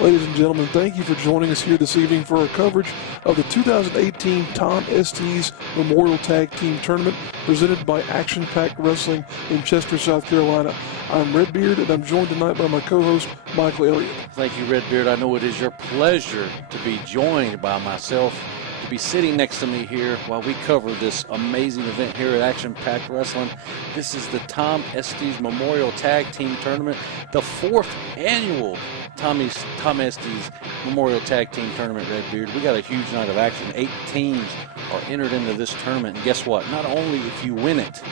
Ladies and gentlemen, thank you for joining us here this evening for our coverage of the 2018 Tom Estes Memorial Tag Team Tournament presented by Action Pack Wrestling in Chester, South Carolina. I'm Redbeard, and I'm joined tonight by my co-host, Michael Elliott. Thank you, Redbeard. I know it is your pleasure to be joined by myself, to be sitting next to me here while we cover this amazing event here at Action Pack Wrestling. This is the Tom Estes Memorial Tag Team Tournament, the 4th annual Tom Estes Memorial Tag Team Tournament, Redbeard. We got a huge night of action. 8 teams are entered into this tournament. And guess what? Not only if you win it,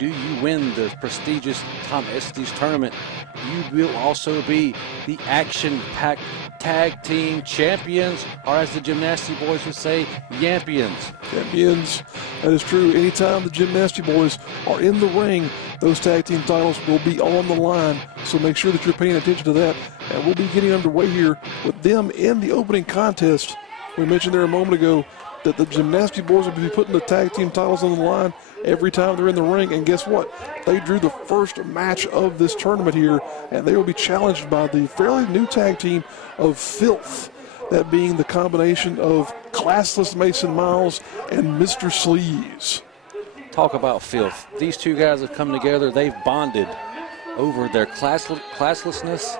do you win the prestigious Tom Estes Tournament, you will also be the Action Pack Tag Team Champions, or as the Gymnasty Boys would say, Yampions. Champions. That is true. Anytime the Gymnasty Boys are in the ring, those tag team titles will be on the line. So make sure that you're paying attention to that. And we'll be getting underway here with them in the opening contest. We mentioned there a moment ago that the Gymnasty Boys will be putting the tag team titles on the line every time they're in the ring. And guess what? They drew the first match of this tournament here, and they will be challenged by the fairly new tag team of FILTH, that being the combination of Classless Mason Myles and Mr. Sleaze. Talk about filth. These two guys have come together. They've bonded over their classlessness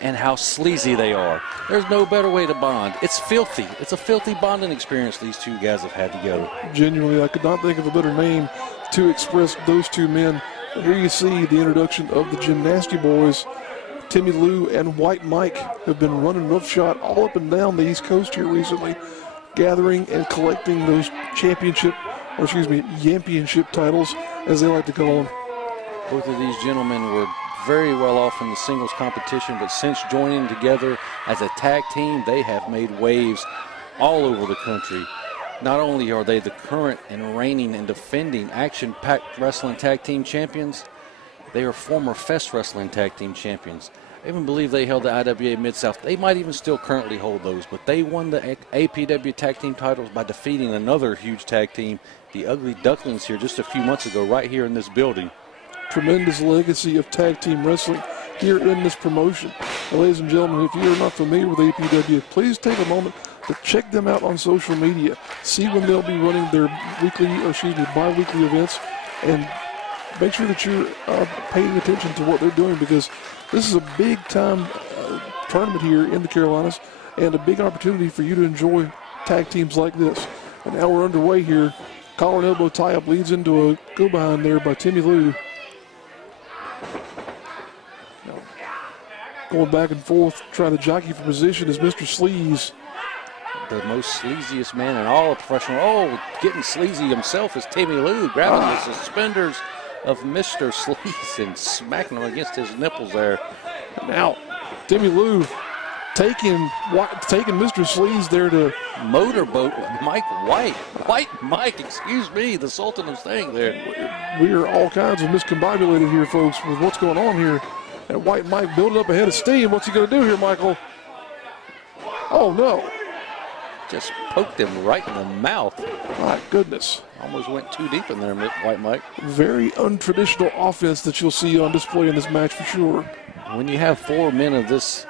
and how sleazy they are. There's no better way to bond. It's filthy. It's a filthy bonding experience these two guys have had together. Genuinely, I could not think of a better name to express those two men. And here you see the introduction of the Gymnasty Boys. Timmy Lou and White Mike have been running roughshod all up and down the East Coast here recently, gathering and collecting those Yampionship titles, as they like to call them. Both of these gentlemen were very well off in the singles competition, but since joining together as a tag team, they have made waves all over the country. Not only are they the current and reigning and defending Action Pack Wrestling Tag Team Champions, they are former Fest Wrestling Tag Team Champions. I even believe they held the IWA Mid-South. They might even still currently hold those, but they won the APW Tag Team titles by defeating another huge tag team, the Ugly Ducklings, here just a few months ago, right here in this building. Tremendous legacy of tag team wrestling here in this promotion. Now, ladies and gentlemen, if you're not familiar with APW, please take a moment to check them out on social media. See when they'll be running their bi-weekly events, and make sure that you're paying attention to what they're doing, because this is a big-time tournament here in the Carolinas and a big opportunity for you to enjoy tag teams like this. And now we're underway here. Collar and elbow tie-up leads into a go-behind there by Timmy Lou. Going back and forth, trying to jockey for position is Mr. Sleaze. The most sleaziest man in all of professional. Oh, getting sleazy himself is Timmy Lou, grabbing the suspenders of Mr. Sleaze and smacking him against his nipples there. Now, Timmy Lou taking Mr. Sleaze there to motorboat with Mike White. White Mike, excuse me, the Sultan of Sting there. We are all kinds of miscombobulated here, folks, with what's going on here. And White Mike building up ahead of steam. What's he going to do here, Michael? Oh, no. Just poked him right in the mouth. My goodness. Almost went too deep in there, White Mike. Very untraditional offense that you'll see on display in this match for sure. When you have 4 men of this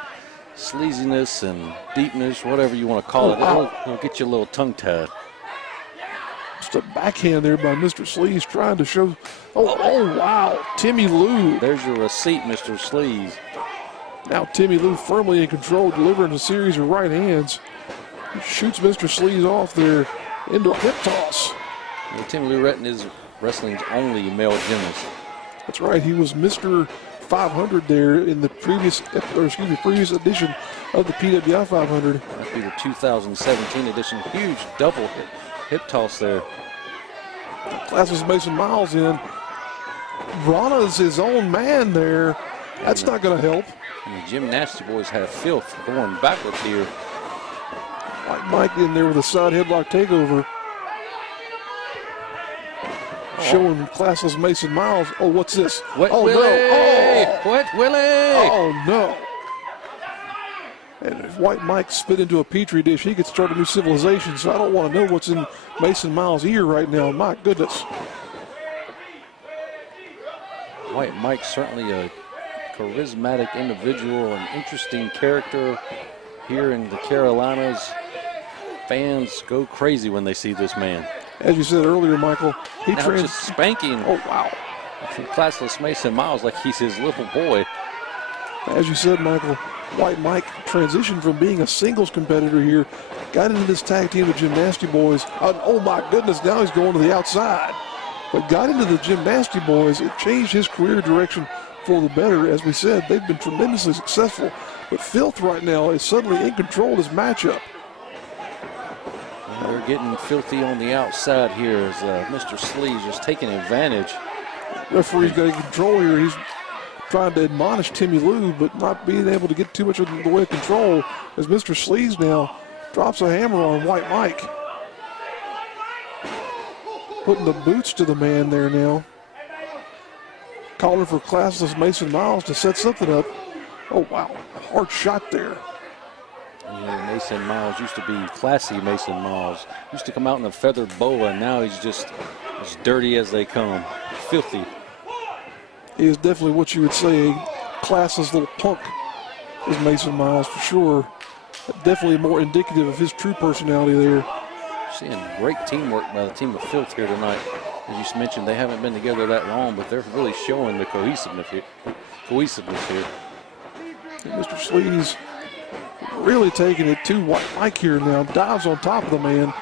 sleaziness and deepness, whatever you want to call it'll get you a little tongue-tied. Just a backhand there by Mr. Sleaze trying to show. Oh, wow. Timmy Lou. There's your receipt, Mr. Sleaze. Now Timmy Lou firmly in control, delivering a series of right hands. He shoots Mr. Sleaze off there into a hip toss. Well, Timmy Lou Retton is wrestling's only male gymnast. That's right. He was Mr. 500 there in the previous edition of the PWI 500. That'd be the 2017 edition. Huge double hip toss there. Classless Mason Myles in. Rana's his own man there. That's not going to help. And the Gymnasty Boys have filth going backwards here. White Mike in there with a side headlock takeover. Showing Classless Mason Myles. Oh, what's this? Wet oh, Willie! No. Oh. Wet Willie! Oh, no. And if White Mike spit into a petri dish, he could start a new civilization. So I don't want to know what's in Mason Myles' ear right now. My goodness. White Mike certainly a charismatic individual, an interesting character here in the Carolinas. Fans go crazy when they see this man. As you said earlier, Michael, he just spanking. Oh, wow. Classless Mason Myles like he's his little boy. As you said, Michael, White Mike transitioned from being a singles competitor here, got into this tag team with Gymnasty Boys. Oh my goodness, now he's going to the outside. But got into the Gymnasty Boys. It changed his career direction for the better. As we said, they've been tremendously successful. But Filth right now is suddenly in control of this matchup. And they're getting filthy on the outside here as Mr. Sleaze just taking advantage. Referee's got in control here. He's trying to admonish Timmy Lou, but not being able to get too much of the way of control as Mr. Sleaze now drops a hammer on White Mike. Putting the boots to the man there now. Calling for Classless Mason Myles to set something up. Oh, wow. Hard shot there. Yeah, Mason Myles used to be classy. Mason Myles used to come out in a feathered boa, and now he's just as dirty as they come. Filthy. He is definitely what you would say a classless little punk is Mason Myles for sure. Definitely more indicative of his true personality there. Seeing great teamwork by the team of Filth here tonight. As you mentioned, they haven't been together that long, but they're really showing the cohesiveness here. And Mr. Sleaze really taking it to White Mike here now. Dives on top of the man.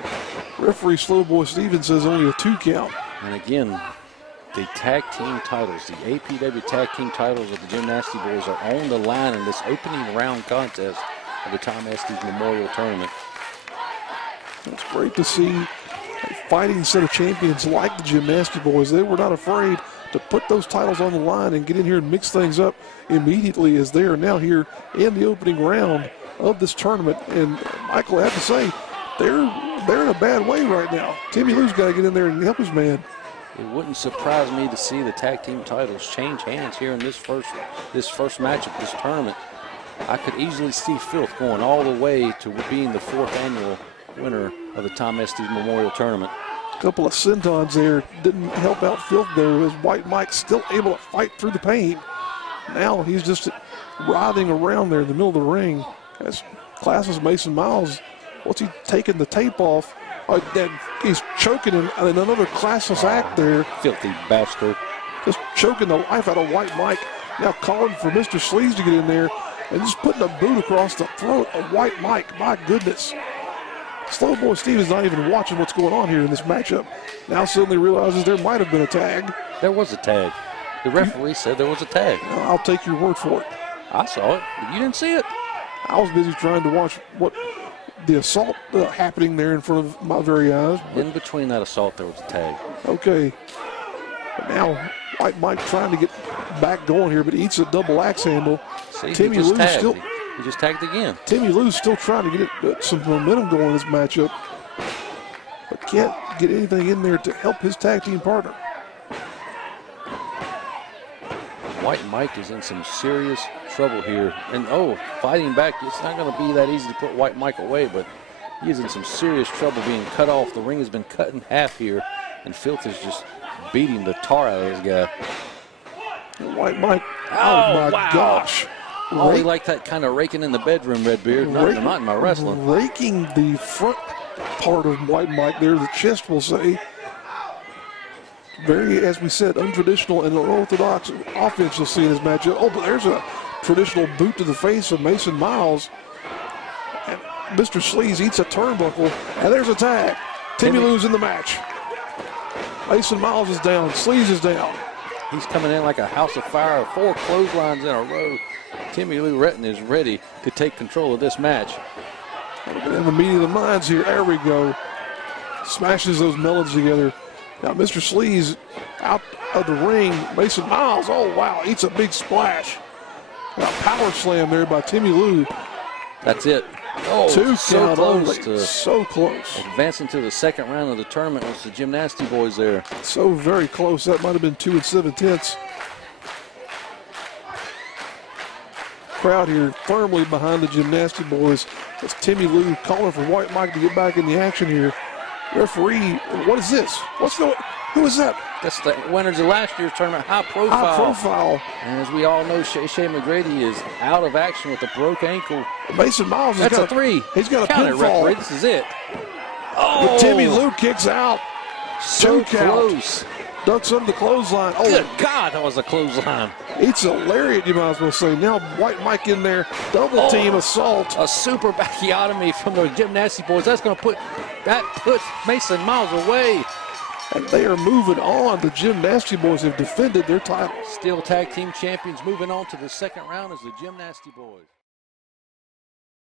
Referee Slowboy Stevens says only a 2 count. And again, the tag team titles, the APW Tag Team titles of the Gymnasty Boys are on the line in this opening round contest of the Tom Estes Memorial Tournament. It's great to see a fighting set of champions like the Gymnasty Boys. They were not afraid to put those titles on the line and get in here and mix things up immediately, as they are now here in the opening round of this tournament. And Michael, I have to say, they're in a bad way right now. Timmy Lou's got to get in there and help his man. It wouldn't surprise me to see the tag team titles change hands here in this first match of this tournament. I could easily see Filth going all the way to being the 4th annual winner of the Tom Estes Memorial Tournament. A couple of sentons there didn't help out Filth though, as White Mike still able to fight through the pain. Now he's just writhing around there in the middle of the ring as Classless Mason Myles, what's he taking the tape off? He's choking in another classless act there. Filthy bastard. Just choking the life out of White Mike. Now calling for Mr. Sleaze to get in there and just putting a boot across the throat of White Mike. My goodness. Slowboy Stevens not even watching what's going on here in this matchup. Now suddenly realizes there might have been a tag. There was a tag. The referee said there was a tag. I'll take your word for it. I saw it. You didn't see it. I was busy trying to watch what the assault happening there in front of my very eyes. In between that assault, there was a tag. Okay. But now White Mike trying to get back going here, but eats a double axe handle. See, Timmy Lou's still. He just tagged again. Timmy Lou's still trying to get some momentum going in this matchup, but can't get anything in there to help his tag team partner. White Mike is in some serious trouble here. And fighting back, it's not going to be that easy to put White Mike away, but he is in some serious trouble being cut off. The ring has been cut in half here, and Filth is just beating the tar out of this guy. And White Mike, oh my gosh. Oh, he liked that kind of raking in the bedroom, Redbeard. Not in my wrestling. Raking the front part of White Mike there, the chest, we'll say. Very, as we said, untraditional and unorthodox offense you'll see in this matchup. Oh, but there's a traditional boot to the face of Mason Myles. And Mr. Sleaze eats a turnbuckle, and there's a tag. Timmy Lou's in the match. Mason Myles is down. Sleaze is down. He's coming in like a house of fire, 4 clotheslines in a row. Timmy Lou Retton is ready to take control of this match. In the meeting of the minds here, there we go. Smashes those melons together. Now Mr. Sleaze out of the ring. Mason Myles, oh wow, eats a big splash. Now power slam there by Timmy Lou. That's it. Oh, 2 so count close only. to So close. advancing to the 2nd round of the tournament was the Gymnasty Boys there. So very close. That might have been 2 7/10. Crowd here firmly behind the Gymnasty Boys as Timmy Lou calling for White Mike to get back in the action here. Referee, what is this? What's going on? Who is that? That's the winners of last year's tournament, high profile. High profile. And as we all know, Shea McGrady is out of action with a broke ankle. Mason Myles has got a three. He's got a Count it, pinfall. referee. This is it. Oh! But Timmy Lou kicks out. So 2 count. close. Ducks under the clothesline. Oh, Good God, that was a clothesline. it's a lariat, you might as well say. Now White Mike in there. Double team assault. A super bacchiotomy from the Gymnasty Boys. That's going to puts Mason Myles away. And they are moving on. The Gymnasty Boys have defended their title. Still tag team champions, moving on to the second round as the Gymnasty Boys.